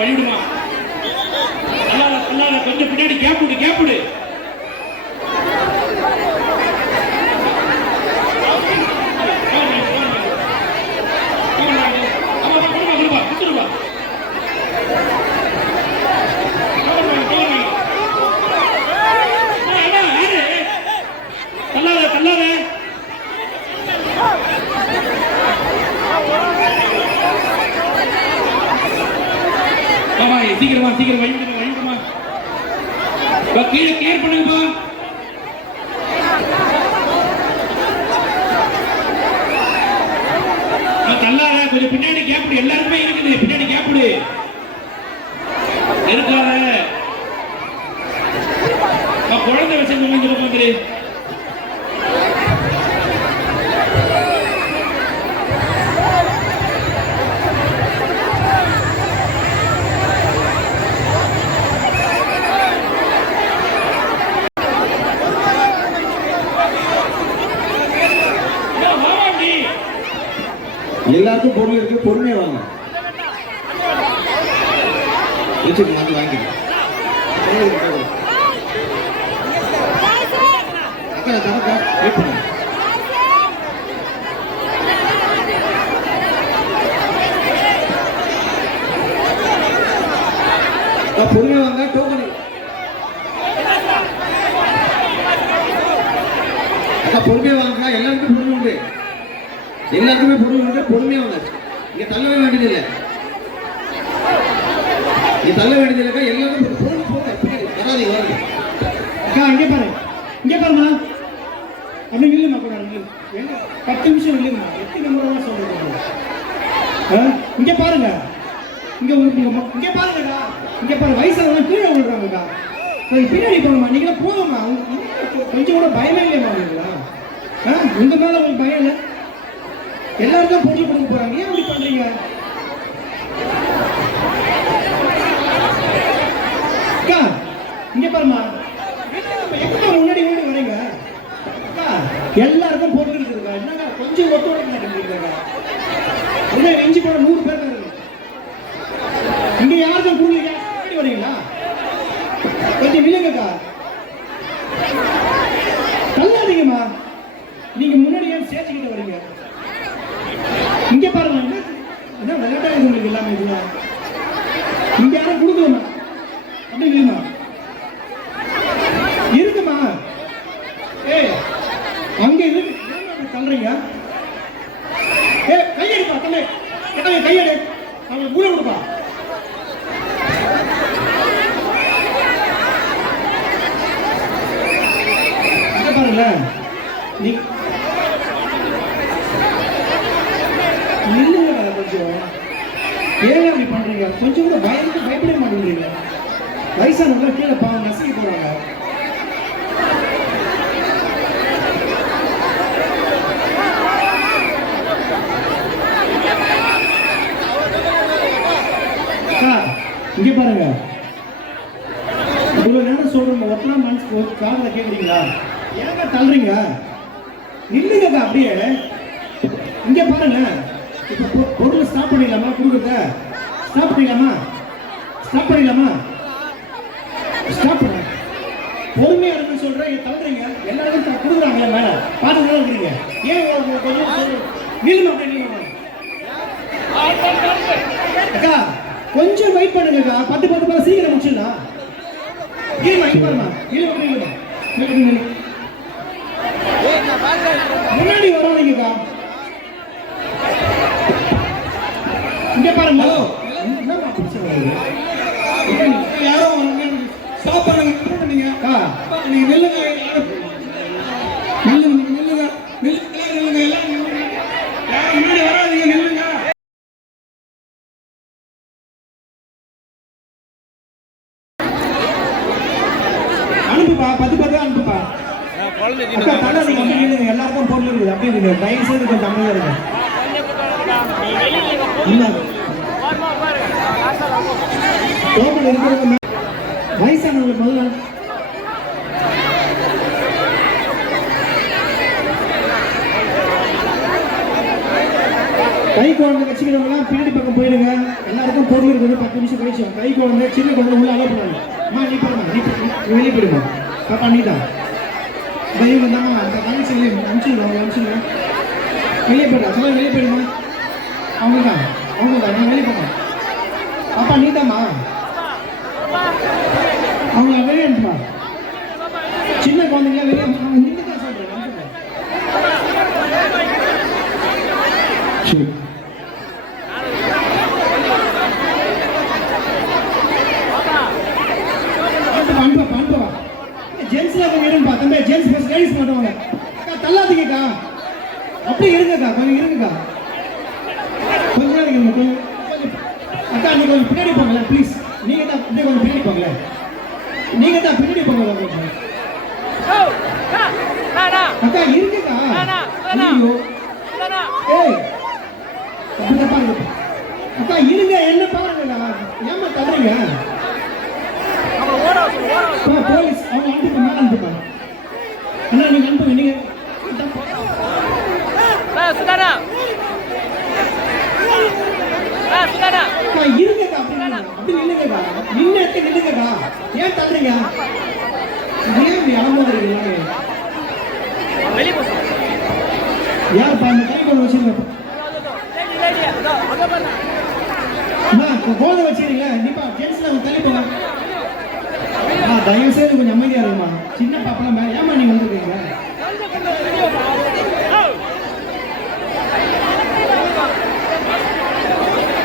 வழிவிடுமா கொஞ்சம் பின்னாடி கேப்புடு சீக்கிரமா வழிவிடுமா கீழே கிளியர் பண்ணுங்கப்பா. தள்ளாத கொஞ்சம் பின்னாடி கேப்புடு, எல்லாருமே இருக்குது பின்னாடி கேப்புடு இருக்காத குழந்தை வச்சு வந்துரு. எல்லாருக்கும் பொருள் இருக்கு, பொறுமையா வாங்க. வாங்கிக்கிறேன் பொறுமையா வாங்க. டோக்கன் பொறுமையா வாங்க. எல்லாருக்கும் பொறுமை உண்டு, எல்லாருக்குமே பொருள் உண்டு. பொறுமையா வாங்க. இங்க தள்ளவே வேண்டியதில்லை, எல்லாருக்கும் வராது வருது. இங்கே பாருங்க அப்படி இல்லைம்மா கூட 10 நிமிஷம் இல்லைங்கம்மா. எத்தனை முறை தான் சொல்றேன். இங்கே பாருங்க, இங்கே பாருங்க வயசானவங்க கீழே விழுறாங்கக்கா. பின்னாடி போங்கம்மா. நீங்களா போங்கம்மா. கொஞ்சம் கூட பயமே இல்லையம்மா நீங்களா? உங்க மேல உங்களுக்கு பயம் இல்லை? எல்லாருக்கும் பொருள் கொடுக்க போறாங்க, ஏன் அப்படி பண்றீங்க? இங்க பாருமா, எப்ப முன்னாடி ஓடி வரீங்க? எல்லாருக்கும் பொருள் இருக்குதுக்கா. என்னங்க கொஞ்சம் ஒத்தோட மாட்டேங்கிறீங்க? வெஞ்சி போட 100 பேர் இருக்கு. இங்க யாருக்கும் கூடலீங்க வரீங்களா? கொஞ்சம் விழுங்கக்கா, தள்ளாதீங்கம்மா. நீங்க முன்னாடி ஏன் சேர்த்துக்கிட்ட வரீங்க? இங்க பாருங்க, என்ன விளையாட்டாக உங்களுக்கு எல்லாமே இதுவா? இங்க யாரும் கொடுக்கலமா? அப்படி இல்லைமா இருக்குமா? அங்க இருக்கு தள்ளுறீங்க. கையெடுப்பா, கையெடு, அவங்க மூளை கொடுப்பா. பாருங்கள, நீ கொஞ்சம் ஏன் அப்படி பண்றீங்க? கொஞ்சம் கூட பயப்பட மாட்டேங்கிறீங்க. வயசானவங்க கீழே பாவம் நசுக்கி போறாங்க. இங்க பாருங்க, இவ்வளவு நேரம் சொல்றோம், ஒத்தனா மனசு காதல கேக்குறீங்களா? ஏங்க தள்ளுறீங்க? இல்லைங்க அப்படியே. இங்க பாருங்க, இப்ப பொருள் ஸ்டாப் பண்ணிடலாமா? கொடுக்குறத ஸ்டாப் பண்ணிடலாமா? ஸ்டாப் பண்ண பொறுமையா இருக்குன்னு சொல்றேன், தள்ளுறீங்க. எல்லாரும் கொடுக்குறாங்களே மேல பார்த்துதான் இருக்கிறீங்க. ஏன் கொஞ்சம் நீளுமா? அக்கா கொஞ்சம் வெயிட் பண்ணுங்கக்கா. 10 பேர் சீக்கிரம் முடிச்சிடலாம். முன்னாடி வராதீங்கக்கா. இங்க பாருங்க, யாரோ ஸ்டாப் பண்ணுங்க. நீங்க நில்லுங்க, யாரும் முன்னாடி வராதீங்க, நில்லுங்க. அனுப்புப்பா, 10 பேர் தான் அனுப்புப்பா. எல்லாருக்கும் பொருள் இருக்குது. அப்படியே தயவு செய்து கொஞ்சம் தமிழ் இருக்கு. வயசானவங்களுக்கு முதல்ல கை குழந்தை வச்சுக்கிறவங்களாம் பின்னாடி பக்கம் போயிடுங்க. எல்லாருக்கும் பொருள் இருக்குது. 10 நிமிஷம் கழிச்சு கை குழந்தை சின்ன குழந்தை உள்ள அலோ பண்ணாங்க. அம்மா நீ போடுமா, நீ வெளியே போயிடுமா. பாப்பா நீ தான் இவங்க தாம்மா அந்த தங்கச்சி வெளியே அனுப்பிச்சிடுவாங்க. அனுப்பிச்சிடுங்க வெளியே போயிடா. சொல்ல வெளியே போயிடுமா. அவங்க தான் நீ வெளியே போங்க. பாப்பா நீ தாம்மா அவங்க வெளியே அனுப்புமா. சின்ன குழந்தைங்களா வெளியே நின்று தான் சொல்கிறேன். சரி அனுப்பவா. ஜென்ஸ்ல கொஞ்சம் இருங்கப்பா தம்பி. ஜென்ஸ் பஸ் லேடிஸ் மாட்டுவாங்க. அக்கா தள்ளாதீங்கக்கா. அப்படியே இருங்கக்கா, கொஞ்சம் இருங்கக்கா. கொஞ்ச நேரம் இருங்க. கொஞ்சம் அக்கா நீங்க கொஞ்சம் பின்னாடி போங்களேன் ப்ளீஸ். நீங்க தான் அப்படியே கொஞ்சம் பின்னாடி போங்களேன். நீங்க தான் பின்னாடி போங்க. அக்கா இருக்குக்கா. ஐயோ ஏய் அப்படிதான் பாருங்க. அக்கா இருங்க, என்ன பாருங்கக்கா. ஏமா தள்ளுறீங்க. போலீஸ் அவங்க அனுப்பிட்டு மேலே அனுப்பிப்பாங்க. அண்ணா நீங்க அனுப்புங்க. நீங்க இருங்கக்கா. அப்படி நில்லுங்கக்கா. நில்லுங்கக்கா. ஏன் தள்ளுறீங்க. ஏன் அலம்போதுறீங்க. யாருப்பா அந்த கை கொண்டு வச்சிருங்க. கோதை வச்சிருக்கீங்களா. கண்டிப்பா ஜென்ஸ்ல அவங்க தள்ளி போங்க. தயவு செய்து கொஞ்சம் அமைதியா இருக்குமா. சின்ன பாப்பெல்லாம் மேல ஏமா நீங்க வந்துருக்கீங்க.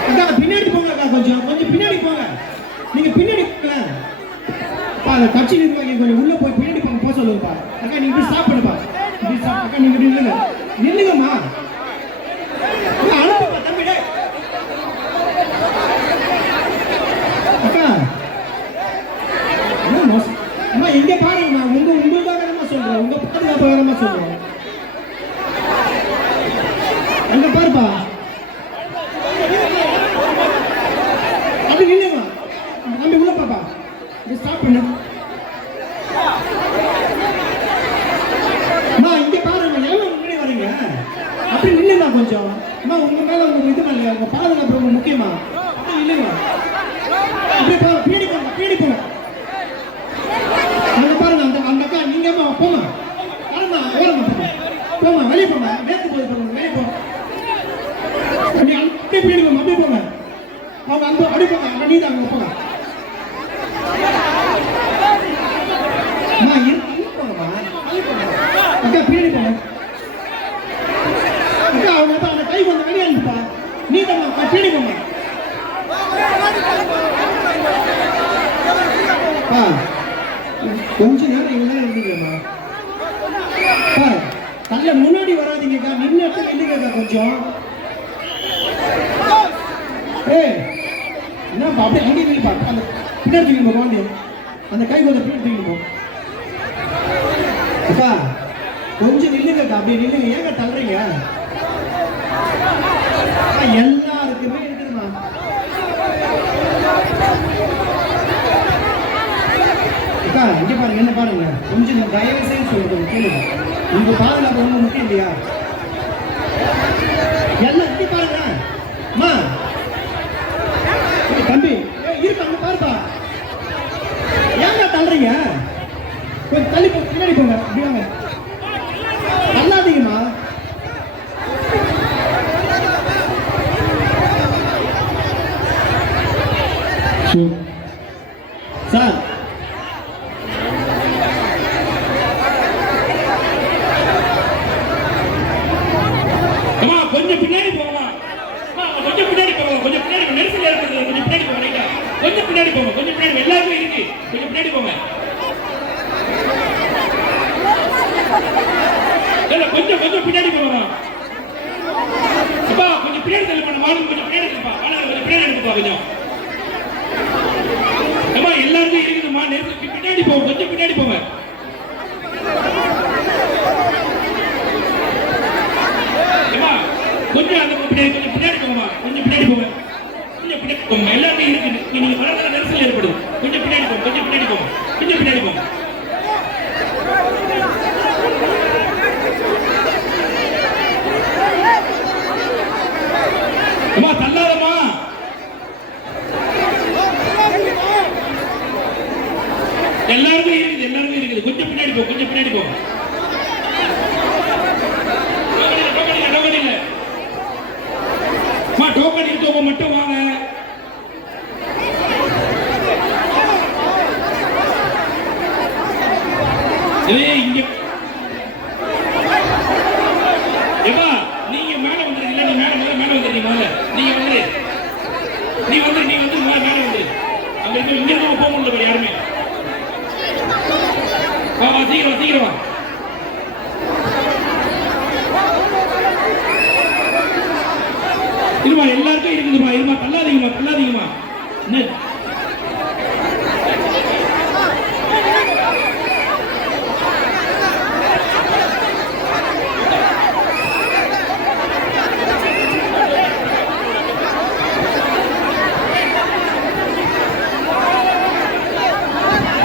அக்கா பின்னாடி போங்க. அக்கா கொஞ்சம் பின்னாடி போங்க. நீங்க பின்னாடி போங்க. கட்சி நிர்வாகி கொஞ்சம் உள்ள போய் பின்னாடி போக சொல்லுங்கப்பா. அக்கா நீங்க இப்படி ஸ்டாப் பண்ணுப்பா. அக்கா நீங்க நில்லுங்கம்மா. அனுப்புப்பா தம்பி. அக்கா அம்மா எங்க பாருங்கம்மா. உங்களுக்காக சொல்றேன். உங்க பாதுகாப்பாக சொல்றேன். அங்க பாருப்பா. அப்படி நில்லுமா. நம்பி உள்ள பாப்பா. ஸ்டாப் பண்ணு. அம்மா இங்க பாருங்க. எவ்வளவு முன்னாடி வரீங்க. அப்படி நில்லுமா கொஞ்சம். அம்மா உங்க மேல உங்களுக்கு இது பண்ணல. உங்க பாதுகாப்பு ரொம்ப முக்கியமா. அப்படி நில்லுமா. அப்படி போ. பீடி போங்க. அங்க பாருங்க. அந்த அக்கா நீங்க போமா. வரமா ஓரமா போமா. வெளியே போங்க. வேத்து போய் போங்க. வெளியே போங்க. அப்படியே பீடி போங்க. அப்படியே போங்க. அவங்க அங்க அப்படி போங்க. நீ தான் அங்க போங்க. அம்மா போங்கம்மா. அக்கா பீடி போங்க. அக்கா அவங்க அந்த கை கொஞ்சம் வெளியே அனுப்புப்பா. நீ தான் பீடி போங்க. கொஞ்ச நேரம் இவங்க இருந்தீங்கம்மா. தள்ள முன்னாடி வராதிங்கக்கா. நின்று நில்லுங்கக்கா கொஞ்சம். என்னப்பா அப்படியே அங்கே நில்லுப்பா. அந்த பின்னாடி தூக்கிட்டு போங்க. அந்த கை கொஞ்சம் பின்னாடி தூக்கிட்டு போ. அக்கா கொஞ்சம் நில்லுங்கக்கா. அப்படியே நில்லுங்க. ஏங்க தள்ளுறீங்க. எல்லாருக்குமே இருக்குதுமா. அக்கா இங்க பாருங்க. என்ன பாருங்க. கொஞ்சம் தயவு செய்து சொல்லுங்க. கேளுங்க. உங்க பாதுகாப்பு ரொம்ப முக்கியம் இல்லையா. எல்லாம் இங்க பாருங்க. அம்மா தம்பி இருக்கு. அங்க பாருப்பா. ஏங்க தள்ளுறீங்க. கொஞ்சம் தள்ளி போ. பின்னாடி போங்க. அப்படி வாங்க. தள்ளாதீங்கம்மா. சார் கொஞ்சம் பின்னாடி போங்க. கொஞ்சம் பின்னாடி போங்க. கொஞ்சம் பின்னாடி நெரிசல் ஏற்படுது. கொஞ்சம் பின்னாடி போங்க. கொஞ்சம் பின்னாடி போங்க. கொஞ்சம் பின்னாடி எல்லாருமே இருக்கு. கொஞ்சம் பின்னாடி போங்க. கொஞ்சம் பின்னாடி போங்க. அப்பா கொஞ்சம் பின்னாடி தள்ளி பண்ண. வாங்க கொஞ்சம் பின்னாடி இருப்பா. கொஞ்சம் பின்னாடி எடுத்துப்பா. கொஞ்சம் அம்மா எல்லாருமே இருக்குதுமா. நெரிசல் பின்னாடி போங்க. கொஞ்சம் பின்னாடி போங்க. கொஞ்சம் அந்த பின்னாடி போங்கம்மா. கொஞ்சம் பின்னாடி போங்க. எல்லாமே இருக்குது. நீங்க வரதுல நெரிசல் ஏற்படுது. கொஞ்சம் பின்னாடி போங்க. கொஞ்சம் பின்னாடி போங்க. கொஞ்சம் பின்னாடி போங்க. பின்னாடி போங்க. டோக்கன் இல்ல. டோக்கன் இருக்கவங்க மட்டும் வாங்க. இங்க ஏப்பா நீங்க மேல வந்துருக்கீங்க. நீ மேல வந்துருக்கீங்க. நீங்க வந்து நீ வந்து மேல வந்து அங்க இங்க இருக்க போக முடியல யாருமே. வா சீக்கிரம் வா. இருமா எல்லாருக்கும் இருக்குதுமா. இருமா தள்ளாதீங்கம்மா. என்ன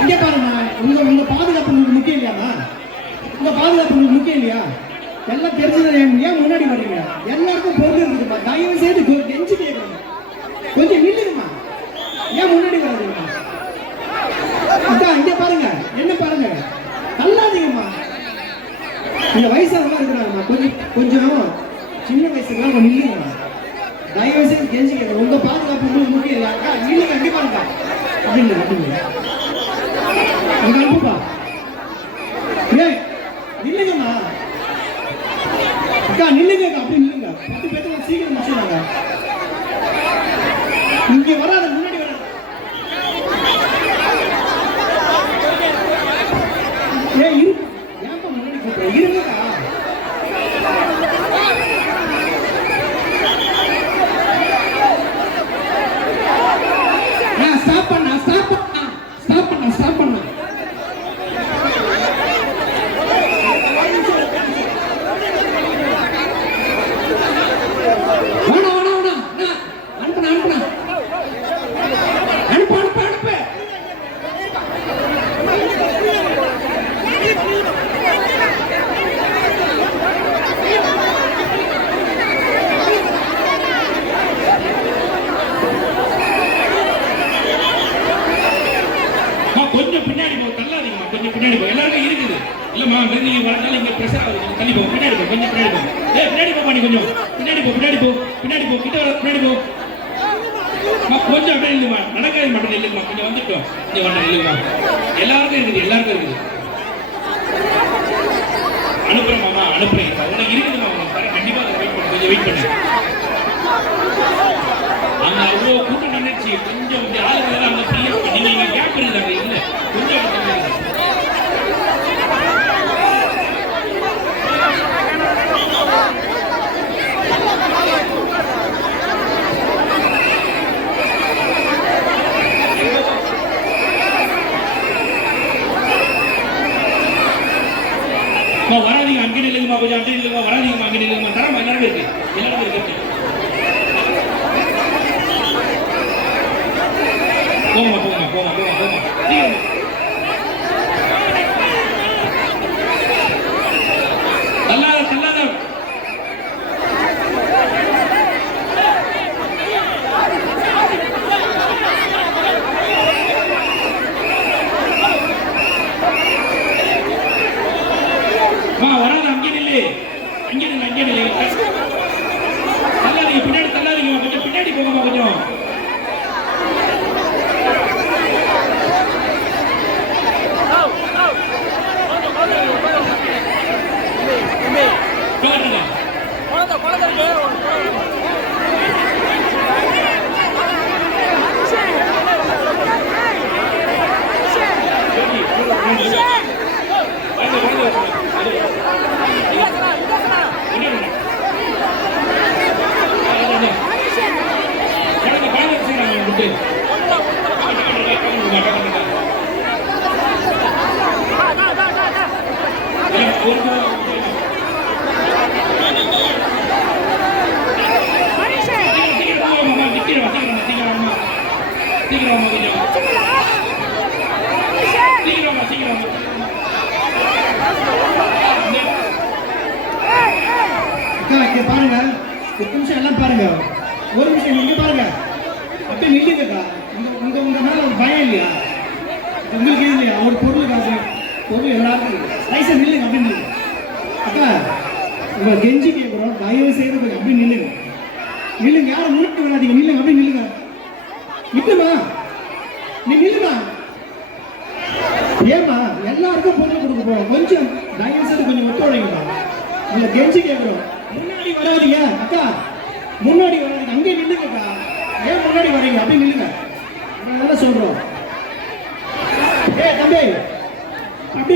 இங்க பாருங்க, உங்க பாதுகாப்பு உங்களுக்கு முக்கியம் இல்லையாமா? உங்க பாதுகாப்பு உங்களுக்கு முக்கியம் இல்லையா? எல்லாம் தெரிஞ்சது ஏன் முன்னாடி வரீங்க? எல்லாருக்கும் பொறுத்து இருக்குமா? தயவு செய்து கெஞ்சி கேட்கணும், கொஞ்சம் நில்லுங்கம்மா. ஏன் முன்னாடி வராதுங்கம்மா? அக்கா இங்க பாருங்க, என்ன பாருங்க, தள்ளாதீங்கம்மா. இந்த வயசானவங்க இருக்கிறாங்கம்மா, கொஞ்சம் சின்ன வயசுல நில்லுங்கம்மா. தயவு செய்து கெஞ்சி கேட்கணும், உங்க பாதுகாப்பு உங்களுக்கு முக்கியம் இல்லையா? அக்கா நில்லுங்க, கண்டிப்பா இருக்கா அப்படின்னு அங்க அனுப்புப்பா. ஏய் நில்லுங்கம்மா. அக்கா நில்லுங்க, அப்படி நில்லுங்க. 10 பேருக்கு சீக்கிரம் முடிச்சுடுங்க. இங்க வராத, முன்னாடி வராத. ஏய் இரு, ஏன்பா முன்னாடி கூப்பிடுற? இருங்கக்கா. ஸ்டாப் பண்ண. கொஞ்சம் பின்னாடி போ. தள்ளாதீங்கம்மா. கொஞ்சம் பின்னாடி போ. எல்லாருக்கும் இருக்குது இல்லம்மா. நீங்க வரதால இங்க பிரஷர் ஆகுது. தள்ளி போ. பின்னாடி போ. கொஞ்சம் பின்னாடி போ. பின்னாடி போப்பா. நீ கொஞ்சம் பின்னாடி போ. கிட்ட வர. பின்னாடி போ. கொஞ்சம் அப்படியே இல்லைம்மா. நடக்காது மட்டும் இல்லைம்மா. கொஞ்சம் வந்துட்டோம். இங்க வர இல்லைம்மா. எல்லாருக்கும் இருக்குது. அனுப்புறேன். உனக்கு இருக்குதுமா. கண்டிப்பா கொஞ்சம் வெயிட் பண்ணு. அங்க அவ்வளோ கூட்டம் நினைச்சு கொஞ்சம் ஆளுங்க அங்க நீங்க கேப் இருந்தாங்க இல்ல கொஞ்சம் வராதீங்க. அங்கே இல்லைங்கம்மா. கொஞ்சம் அங்கே இல்லைங்க. வராதீங்கம்மா. அங்கே இல்லைங்கம்மா. தரமா எல்லாரும் இருக்கு. போமா. தள்ளாத. வராத. அங்கே நில்லு. தள்ளாதீங்க. பின்னாடி தள்ளாதீங்க. கொஞ்சம் பின்னாடி போங்கம்மா. கொஞ்சம் பாருங்க, ஒரு நிமிஷம் எல்லாம் பாருங்க. ஒரு நிமிஷம் நீங்க பாருங்க. அப்படியே நில்லுங்கக்கா. உங்க மேல ஒரு பயம் இல்லையா? உங்களுக்கு இல்லையா? ஒரு பொருள் எல்லாருக்கும் உங்க கெஞ்சி கேட்குறோம், தயவு செய்து கொஞ்சம் அப்படி நில்லுங்க. நில்லுங்க, யாரும் முன்னுக்கு வராதீங்க, நில்லுங்க, அப்படி நில்லுங்க. நில்லுமா, நீ நில்லுமா. ஏமா எல்லாருக்கும் பொண்ணு கொடுக்க போறோம், கொஞ்சம் தயவு செய்து கொஞ்சம் ஒத்துழைங்கப்பா. உங்களை கெஞ்சி கேட்குறோம், முன்னாடி வராதீங்க அக்கா, முன்னாடி வராதீங்க, அங்கே நில்லுங்கக்கா. ஏன் முன்னாடி வரீங்க, அப்படி நில்லுங்க. அதனால சொல்றோம். தம்பி அப்படி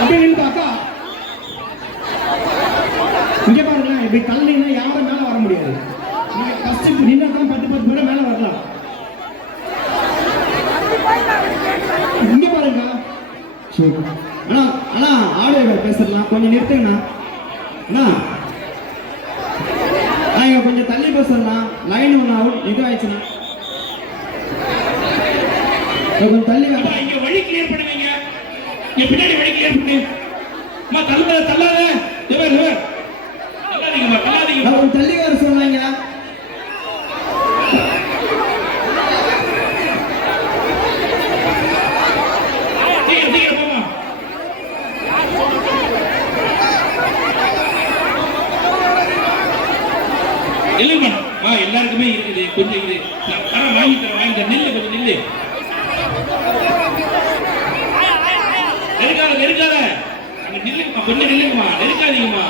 அப்படி நில்லுப்பா அக்கா. இங்க பாருங்க, இப்படி தள்ளினா யாரும் மேல வர முடியாது. நீங்க ஃபர்ஸ்ட் நின்னா தான் 10 பேர் மேல வரலாம். இங்க பாருங்க. அண்ணா அண்ணா ஆடியோ பேசலாம், கொஞ்சம் நிறுத்துங்கண்ணா. அண்ணா இங்க கொஞ்சம் தள்ளி பேசலாம், லைன் ஒன்று அவுட் இது ஆயிடுச்சுண்ணா. கொஞ்சம் தள்ளி அப்பா, இங்க வழி கிளியர் பண்ணுவீங்க, இங்க பின்னாடி வழி கிளியர் பண்ணு. அம்மா தள்ளாத தள்ளாத, தள்ளாதீங்கம்மா, தள்ளாதீங்க. கொஞ்சம் தள்ளி வர சொன்னாங்க. சீக்கிரம் சீக்கிரம் போமா. இல்லைங்க எல்லாருக்குமே இருக்குது, கொஞ்சம் இது நான் தரேன், வாங்கி தரேன், நில்லு, கொஞ்சம் நில்லு. நெருக்காத நெருக்காத, அங்க நில்லுங்கம்மா, கொஞ்சம் நில்லுங்கம்மா, நெருக்காதீங்கம்மா.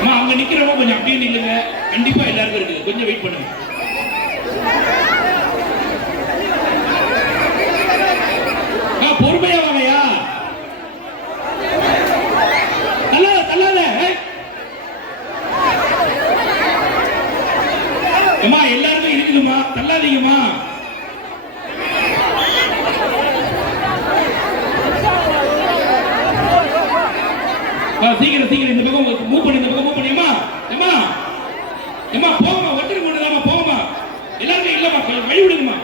அம்மா அங்க நிக்கிறவங்க கொஞ்சம் அப்படியே நில்லுங்க, கண்டிப்பா எல்லாருக்கும் இருக்குது, கொஞ்சம் வெயிட் பண்ணுங்க. பொறுமையா வாங்கயா, தள்ளாத தள்ளாத. அம்மா எல்லாருக்கும் இருக்குதுமா, தள்ளாதீங்கம்மா. சீக்கிரம் சீக்கிரம் இந்த பக்கம் மூவ் பண்ணி, இந்த பக்கம் மூவ் பண்ணியம்மா. அம்மா அம்மா போகமா, ஒருத்தர் கொண்டுதாம்மா, போகமா. எல்லாருமே இல்லம்மா, வழி விடுங்கம்மா.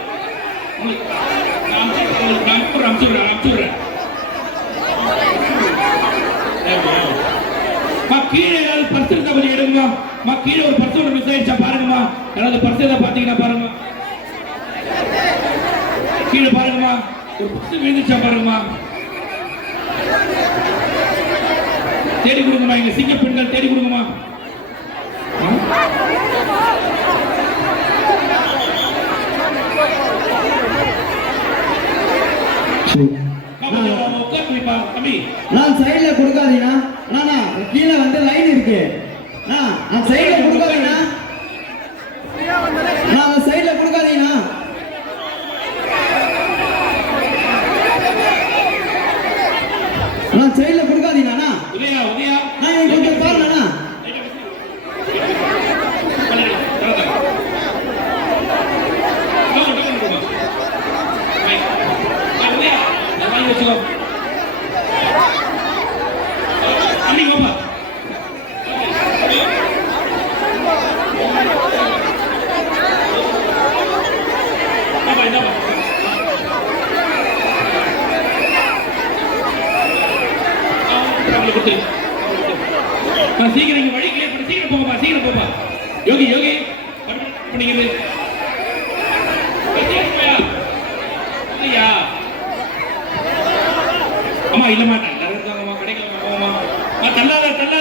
நான் அனுப்பிச்சுடுறேன். கீழே ஏதாவது பர்ஸ் இருந்தா கொஞ்சம் எடுங்கம்மா. கீழே ஒரு பர்ஸ் ஒன்று மிஸ் ஆயிடுச்சா பாருங்கம்மா. ஏதாவது பர்ஸ் ஏதாவது பாத்தீங்கன்னா பாருங்க, கீழே பாருங்கம்மா, ஒரு பர்ஸ் விழுந்துச்சா பாருங்கம்மா. தேடி கொடுங்கம்மா, இங்க சிங்க பெண்கள் தேடி கொடுங்கம்மா. நான் சைடுல கொடுக்காதீங்க, கீழே வந்து லைன் இருக்கு. நான் சைடுல கொடுக்காதீங்க, நான் சைடுல கொடுக்காதீங்க. நான் சைடுல கொடுக்காதீங்கண்ணா. உதயா உதயா, நான் கொஞ்சம் பாருங்கண்ணா. சீக்கிரம் இங்க வழி கிளியர் பண்ணி சீக்கிரம் போங்கப்பா, சீக்கிரம் போப்பா. யோகி யோகி பண்ணிக்கிறது இல்லையா? அம்மா இல்லம்மா, நல்லா இருக்காங்கம்மா, கிடைக்கலம்மா, போங்கம்மா. தள்ளாத தள்ளாத.